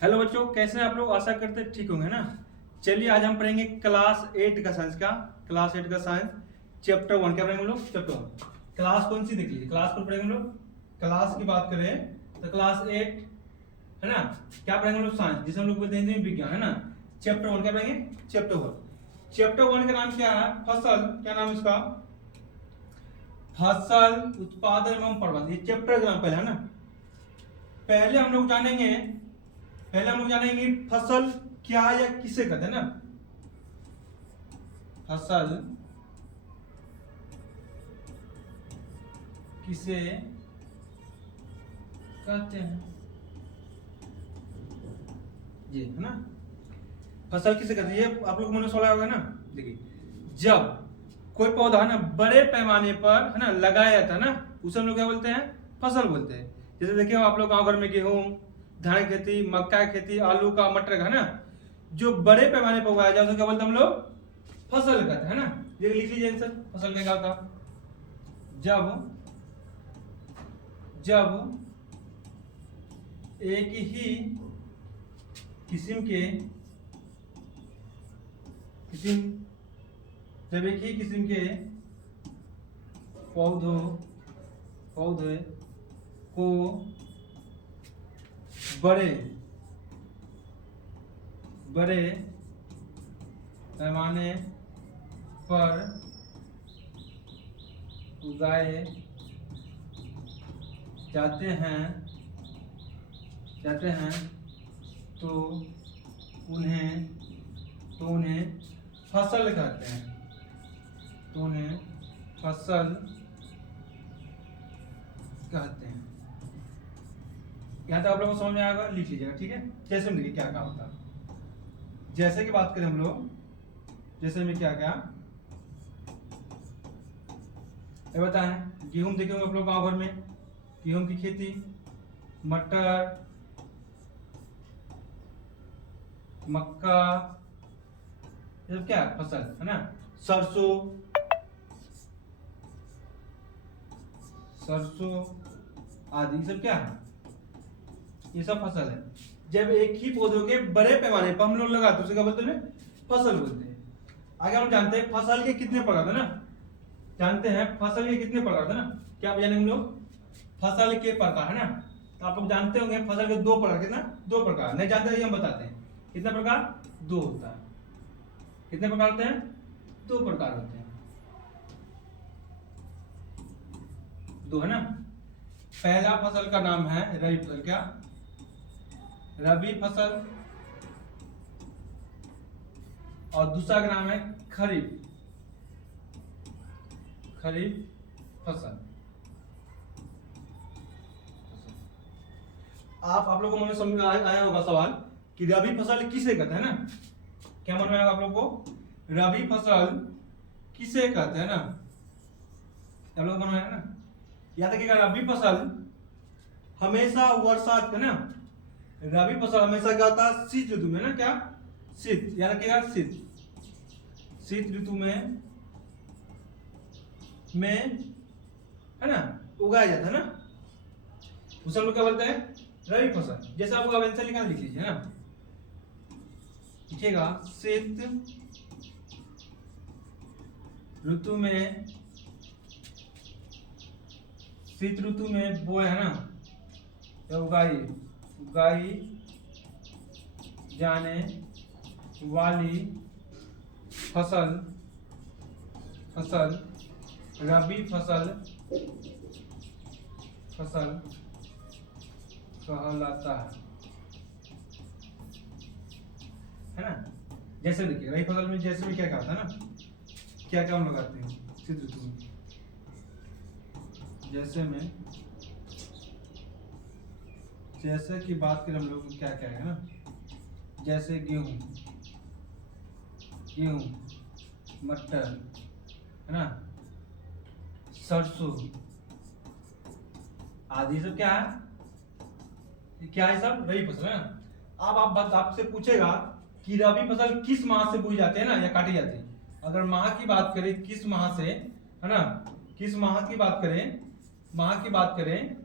Hello बच्चों, कैसे हैं आप लोग? आशा करते हैं ठीक होंगे ना। चलिए आज हम पढ़ेंगे क्लास 8 का साइंस का। क्लास 8 का साइंस चैप्टर 1 क्या पढ़ेंगे हम लोग? चैप्टर 1। क्लास कौन सी देख लीजिए, क्लास को पढ़ेंगे हम लोग। क्लास की बात करें तो क्लास 8 है ना। क्या पढ़ेंगे हम लोग? साइंस, जिसे हम लोग बोलते हैं हिंदी में विज्ञान, है ना। चैप्टर 1 क्या पढ़ेंगे? चैप्टर 1। चैप्टर 1 का नाम क्या है? फसल। क्या नाम इसका? फसल उत्पादन एवं प्रबंधन। ये चैप्टर का नाम पहले है ना। पहले हम लोग जानेंगे फसल क्या है या किसे कहते हैं ना। फसल किसे कहते हैं, ये है ना। फसल किसे कहते हैं, ये आप लोग को मन में सवाल होगा ना। देखिए, जब कोई पौधा ना बड़े पैमाने पर है ना लगाया जाता है ना, उसे हम लोग क्या बोलते हैं? फसल बोलते हैं। जैसे देखिए आप लोग गाँव घर में गेहूं, धान की खेती, मक्का की खेती, आलू का, मटर का, है ना। जो बड़े पैमाने पर उगाया जाए उसे क्या बोलते हैं हम लोग? फसल कहते हैं ना। ये लिख लीजिए आंसर, फसल का क्या होता? जब जब एक ही किस्म के किस्म जब एक ही किस्म के पौधे को बड़े पैमाने पर उगाए जाते हैं तो उन्हें फसल कहते हैं। यहाँ तक आप लोगों को समझ में आएगा, लिख लीजिएगा, ठीक है। जैसे में देखिए क्या क्या होता है। जैसे की बात करें हम लोग, जैसे में क्या क्या ये बताएं। गेहूं देखे होंगे आप लोग गाँव भर में, गेहूं की खेती, मटर, मक्का, ये सब क्या है? फसल है ना। सरसों आदि सब क्या है? ये सब फसल है। जब एक ही पौधों के बड़े पैमाने पर हम लोग लगाते हैं उसे क्या बोलते हैं? फसल बोलते हैं। आगे हम जानते हैं फसल के कितने प्रकार थे ना। जानते हैं फसल के कितने प्रकार थे ना। क्या जाने हम लोग? फसल के प्रकार, है ना। तो आप लोग जानते होंगे फसल के दो प्रकार। कितना? दो प्रकार। नहीं जानते हैं हम बताते हैं। कितने प्रकार? दो होता है। कितने प्रकार होते हैं? दो प्रकार होते हैं, दो, है ना। पहला फसल का नाम है रबी फसल। क्या? रबी फसल। और दूसरा का नाम है खरीफ फसल। आप लोगों को मन में समझ में आया होगा सवाल कि रबी फसल किसे कहते हैं ना। क्या मन में आएगा आप लोग को? रबी फसल किसे कहते हैं ना। आप लोग मन में आया ना। याद रखिएगा, रबी फसल हमेशा वर्षा का ना। रबी फसल हमेशा क्या होता है? शीत ऋतु में ना। क्या? शीत, याद रखिएगा, शीत ऋतु में है ना उगाया जाता है ना। उसे हम लोग क्या बोलते हैं? रबी फसल। जैसे आपको अब आंसर लिखा लिख लीजिए ना। लिखिएगा, शीत ऋतु में बोए, है ना, या उगाई जाने वाली फसल रबी फसल कहलाता है ना। जैसे देखिए रबी फसल में जैसे में क्या क्या होता है ना, क्या क्या हम लगाते हैं शीत ऋतु में। जैसे की बात करें हम लोग क्या क्या है ना। जैसे गेहूं, मटर, है ना, सरसों आदि सब क्या है? क्या है? सब रबी फसल है ना। अब आप आपसे पूछेगा कि रबी फसल किस माह से बोई जाती है ना या काटी जाती है। अगर माह की बात करें, किस माह से, है ना, किस माह की बात करें,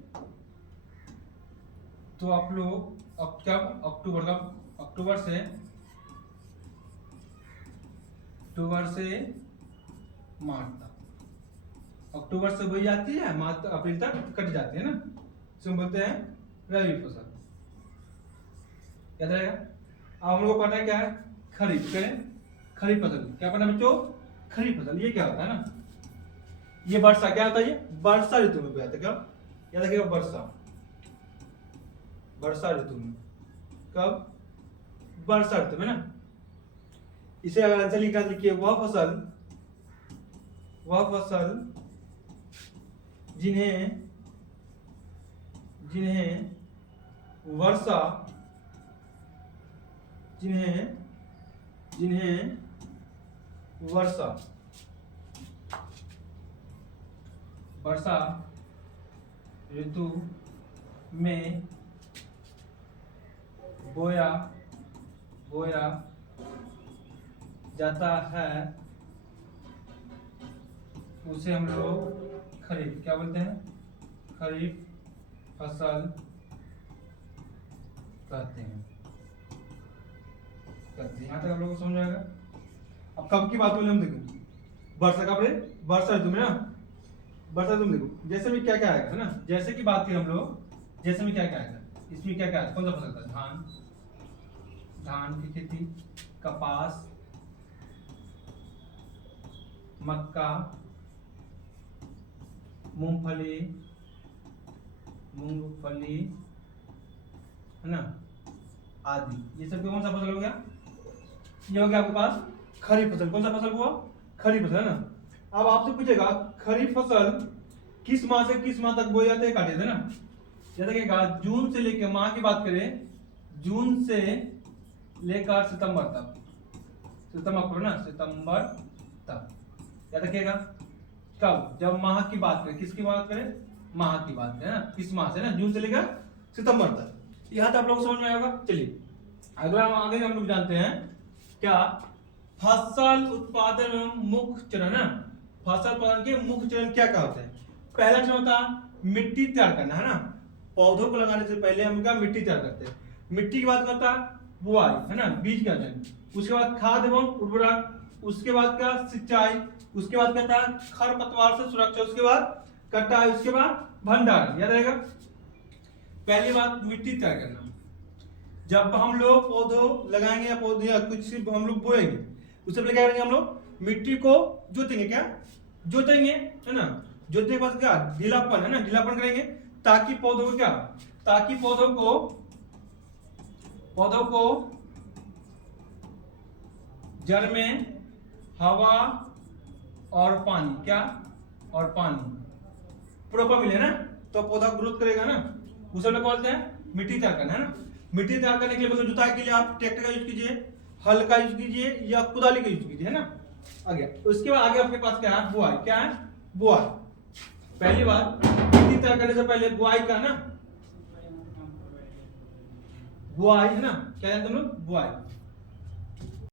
तो तो आप लोग अब क्या अक्टूबर से मार्च तक, अक्टूबर से बोई जाती है, मार्च अप्रैल तक कट जाती है ना, इसको बोलते हैं रबी फसल। याद रहेगा। अब हम लोग को पढ़ना है क्या है, खरीफ। करें खरीफ फसल, क्या पढ़ना है बच्चों, खरीफ फसल। ये क्या होता है ना, ये वर्षा क्या होता है, ये वर्षा ऋतु में आता है। क्या याद रखिएगा, वर्षा ऋतु में। कब, वर्षा ऋतु में ना। इसे अगर आंसर लिखिए, वह फसल जिन्हें वर्षा ऋतु में बोया जाता है, उसे हम लोग खरीफ क्या बोलते हैं, खरीफ फसल कहते हैं। यहाँ तक आप लोगों को समझ आएगा। अब कब की बात बोले हम, देखो वर्षा का वर्षा ऋतु में ना, वर्षा ऋतु में देखो जैसे में क्या क्या आएगा है ना, जैसे की बात की हम लोग, जैसे में क्या क्या आएगा, इसमें क्या क्या आएगा, कौन सा फसल था, धान की खेती, कपास, मक्का, मूंगफली है ना, आदि। ये सब कौन सा फसल हो गया, ये हो गया आपके पास खरीफ फसल। कौन सा फसल हुआ, खरीफ फसल है ना। अब आपसे पूछेगा खरीफ फसल किस माह से किस माह तक बोए जाते हैं, काटे थे ना। जैसे कि जून से लेकर, माह की बात करें, जून से लेकर सितंबर तक, सितंबर तक याद रखिएगा। कब, जब माह की बात करें, किसकी बात करें, माह की बात करें ना, किस माह से ना, जून से लेकर सितंबर तक। यहाँ तक आप लोग समझ में आएगा। चलिए अगला आगे हम लोग जानते हैं क्या, फसल उत्पादन में मुख्य चरण है। फसल उत्पादन के मुख्य चरण क्या क्या होते हैं। पहला चरण होता है मिट्टी तैयार करना है ना, पौधों को लगाने से पहले हम क्या मिट्टी तैयार करते हैं। मिट्टी की बात करता है बुआई है ना, बीज का चयन, उसके बाद खाद एवं उर्वरक, उसके बाद क्या सिंचाई, उसके बाद कहता है खरपतवार से सुरक्षा, उसके बाद कटाई, उसके बाद भंडारण। याद रहेगा। पहली बात मिट्टी तैयार करना। जब हम लोग पौधों लगाएंगे या पौधे या कुछ हम लोग बोएंगे, उससे पहले क्या करेंगे, हम लोग मिट्टी को जोतेंगे, क्या जोतेंगे है ना। जोतने के बाद क्या ढीलापन है ना, ढीलापन करेंगे, ताकि पौधों को क्या, ताकि पौधों को जड़ में हवा और पानी, क्या और पानी प्रॉपर मिले ना, तो पौधा ग्रोथ करेगा ना। उसे लोग बोलते हैं मिट्टी तैयार करना है ना। मिट्टी तैयार करने के लिए मतलब जुताई के लिए आप ट्रैक्टर का यूज कीजिए, हल का यूज कीजिए या कुदाली का यूज कीजिए है ना। आगे उसके बाद आगे आपके पास क्या है, बुआई। क्या है, बुआई। पहली बात मिट्टी तैयार करने से पहले बुआई का ना, बुआई है ना, क्या जानते हैं हम लोग, बुआई।